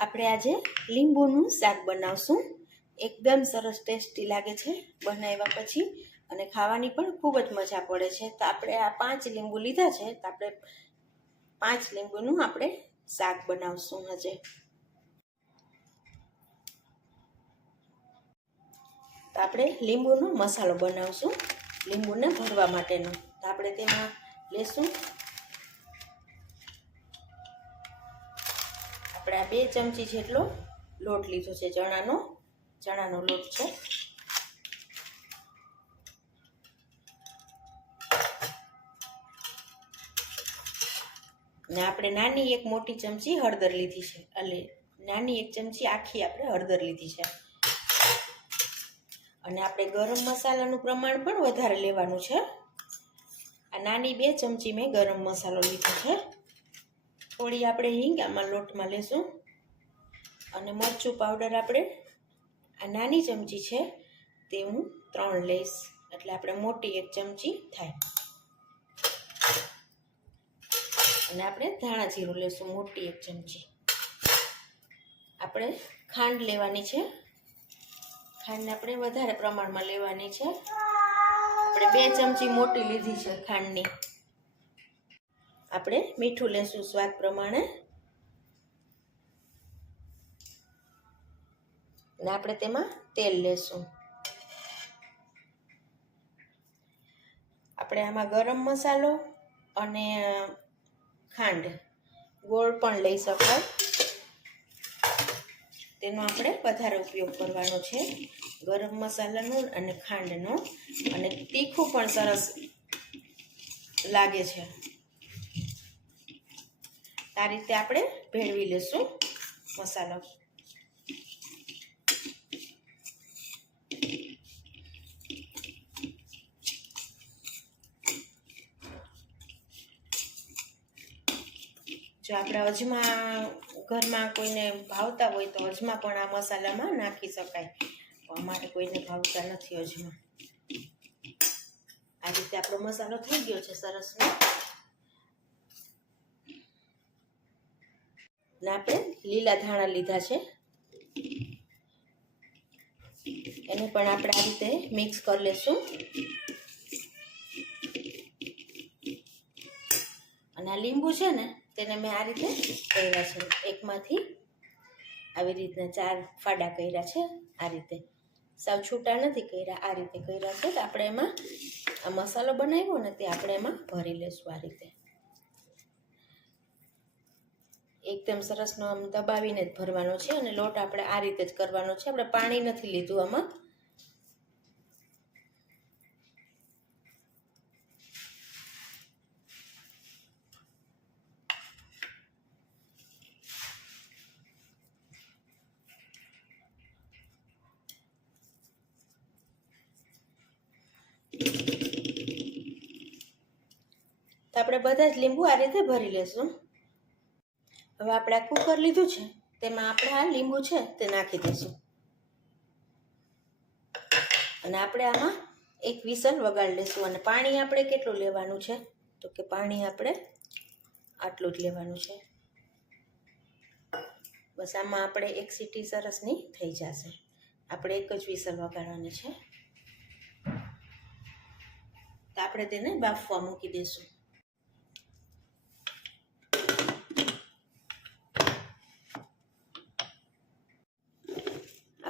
આપણે આજે લીંબુનું શાક બનાવશું. એકદમ સરસ ટેસ્ટી લાગે છે બનાવ્યા પછી અને ખાવાની પણ ખૂબ જ મજા પડે છે. તો આપણે આ પાંચ લીંબુ લીધા છે તો આપણે પાંચ લીંબુનું આપણે શાક બનાવશું આજે. તો આપણે લીંબુનો મસાલો બનાવશું, લીંબુને ભરવા માટેનો. તો આપણે તેમાં લેશું આપણે આ બે ચમચી જેટલો લોટ લીધો છે, ચણાનો. ચણાનો લોટ છે. ને આપણે નાની એક મોટી ચમચી હળદર લીધી છે. એટલે નાની એક ચમચી આખી આપણે હળદર લીધી છે. અને આપણે ગરમ મસાલાનું પ્રમાણ પણ વધારે લેવાનું છે. આ નાની બે ચમચી મેં ગરમ મસાલો લીધો છે. થોડી આપણે હિંગ, આમાં લોટમાં લેશું. અને મરચું પાવડર આપણે, આ નાની ચમચી છે, તે હું ત્રણ લઈશ. એટલે આપણે મોટી એક ચમચી થાય. અને આપણે ધાણા જીરું લેશું, મોટી એક ચમચી. આપણે ખાંડ લેવાની છે. ખાંડ આપણે વધારે પ્રમાણમાં લેવાની છે. આપણે બે ચમચી મોટી લીધી છે ખાંડની. આપણે મીઠું લેશું સ્વાદ પ્રમાણે. અને આપણે તેમાં તેલ લેશું. આપણે આમાં ગરમ મસાલો અને ખાંડ ગોળ પણ લઈ શકાય. તેનો આપણે વધારે ઉપયોગ કરવાનો છે. ગરમ મસાલાનો અને ખાંડનો. અને તીખું પણ સરસ લાગે છે. આ રીતે આપણે ભેળવી લઈશું મસાલો. જો આપણે અજમા ઘરમાં કોઈને ભાવતા હોય તો અજમા પણ આ મસાલામાં નાખી શકાય. અમારે કોઈને ભાવતા નથી અજમા. આ રીતે આપણો મસાલો થઈ ગયો છે સરસ ને આપણે લીલા ધાણા લીધા છે. એને પણ આપણે આ રીતે મિક્સ કરી લેશું. અને આ લીંબુ છે ને, તેને મેં આ રીતે કર્યા છે. એકમાંથી આવી રીતના ચાર ફાડા કર્યા છે, આ રીતે. સાવ છૂટા નથી કર્યા, આ રીતે કર્યા છે. તો આપણે એમાં આ મસાલો બનાવ્યો ને તે આપણે એમાં ભરી લેશું આ રીતે. એકદમ સરસનો આમ દબાવીને જ ભરવાનો છે અને લોટ આપણે આ રીતે જ કરવાનો છે. આપણે પાણી નથી લીધું આમાં. તો આપણે બધા જ લીંબુ આ રીતે ભરી લેશું. હવે આપણે આ કુકર લીધું છે, તેમાં આપણે આ લીંબુ છે તે નાખી દઈશું. અને આપણે આમાં એક વિસલ વગાડી લઈશું અને પાણી આપણે કેટલું લેવાનું છે? તો કે પાણી આપણે આટલું જ લેવાનું છે. બસ આમાં આપણે એક સીટી સરસની થઈ જશે. આપણે એક જ વિસલ વગાડવાની છે. તો આપણે તેને બાફવા મૂકી દઈશું.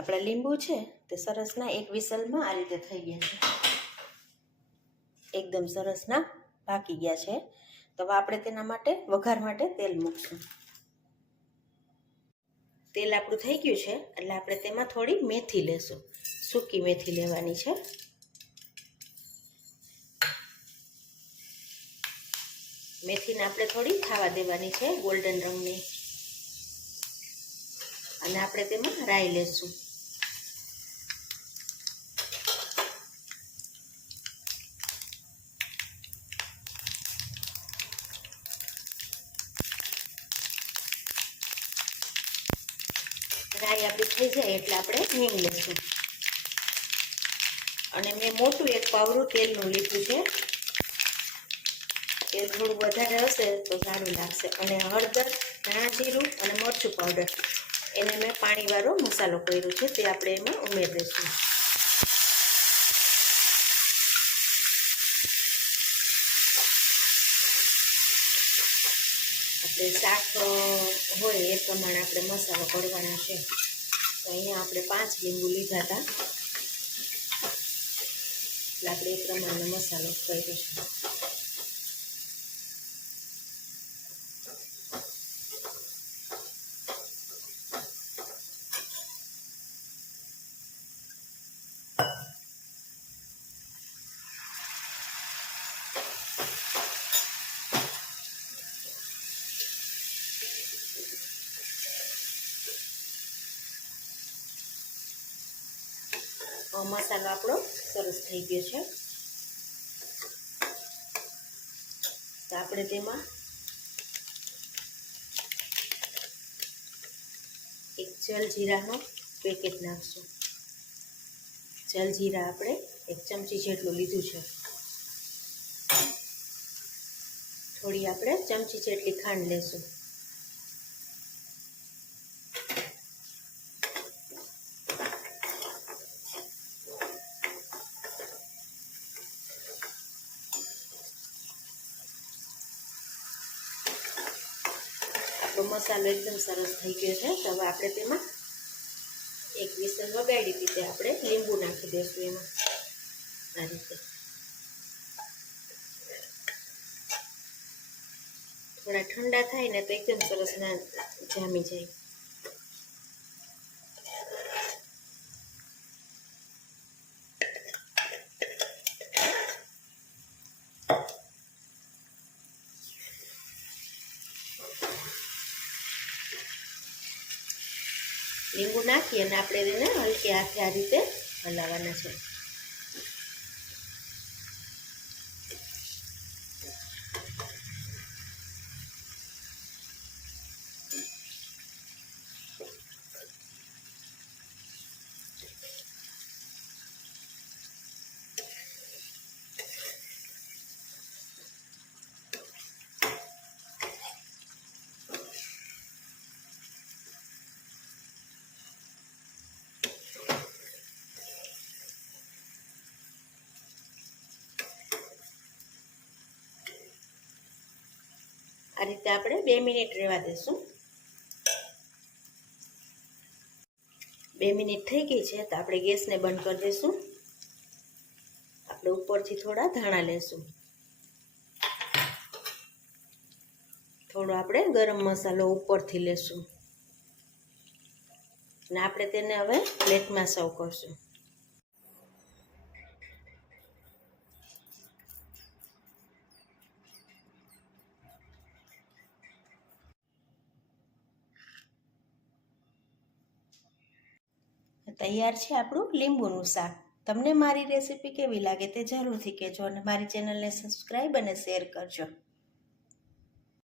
આપણા લીંબુ છે તે સરસના એક વિસલમાં આ રીતે થઈ ગયા છે. એકદમ સરસના પાકી ગયા છે. તો આપણે તેના માટે વઘાર માટે તેલ મૂકશું. તેલ આપણું થઈ ગયું છે, એટલે આપણે તેમાં થોડી મેથી લેશું. સૂકી મેથી લેવાની છે. મેથીને આપણે થોડી ખાવા દેવાની છે, ગોલ્ડન રંગની. અને આપણે તેમાં રાઈ લેશું. રાઈ આપણી થઈ જાય એટલે આપણે હિંગ લઈશું. અને મેં મોટું એક પાવરું તેલનું લીધું છે. તેલ થોડું વધારે હશે તો સારું લાગશે. અને હળદર, ધાણા જીરું અને મરચું પાવડર એને મેં પાણીવાળો મસાલો કર્યો છે, તે આપણે એમાં ઉમેરી દઈશું આપણે શાક હોય એ પ્રમાણે આપણે મસાલો કરવાનો છે. તો અહીંયા આપણે પાંચ લીંબુ લીધા હતા. એટલે આપણે એ પ્રમાણે મસાલો કરીશું મસાલો આપણો સરસ થઈ ગયો છે. તો આપણે તેમાં એક જલજીરાનો પેકેટ નાખશું. જલજીરા આપણે એક ચમચી જેટલું લીધું છે. થોડી આપણે ચમચી જેટલી ખાંડ લેશું. મસાલો એકદમ સરસ થઈ ગયો છે. તો હવે આપણે તેમાં એક વિસલ વગાડી દીધી. આપણે લીંબુ નાખી દઈશું એમાં. આ રીતે. થોડા ઠંડા થાય ને તો એકદમ સરસ ના જામી જાય. લીંબુ નાખી અને આપણે એને હલકી હાથે આ રીતે હલાવવાના છે. આ રીતે આપણે બે મિનિટ રહેવા દઈશું બે મિનિટ થઈ ગઈ છે, તો આપણે ગેસને બંધ કરી દઈશું આપણે ઉપરથી થોડા ધાણા લેશું. થોડો આપણે ગરમ મસાલો ઉપરથી લેશું. અને આપણે તેને હવે પ્લેટમાં સર્વ કરશું. તૈયાર છે આપણું લીંબુનું શાક. તમને મારી રેસીપી કેવી લાગે તે જરૂરથી કહેજો અને મારી ચેનલને સબસ્ક્રાઈબ અને શેર કરજો.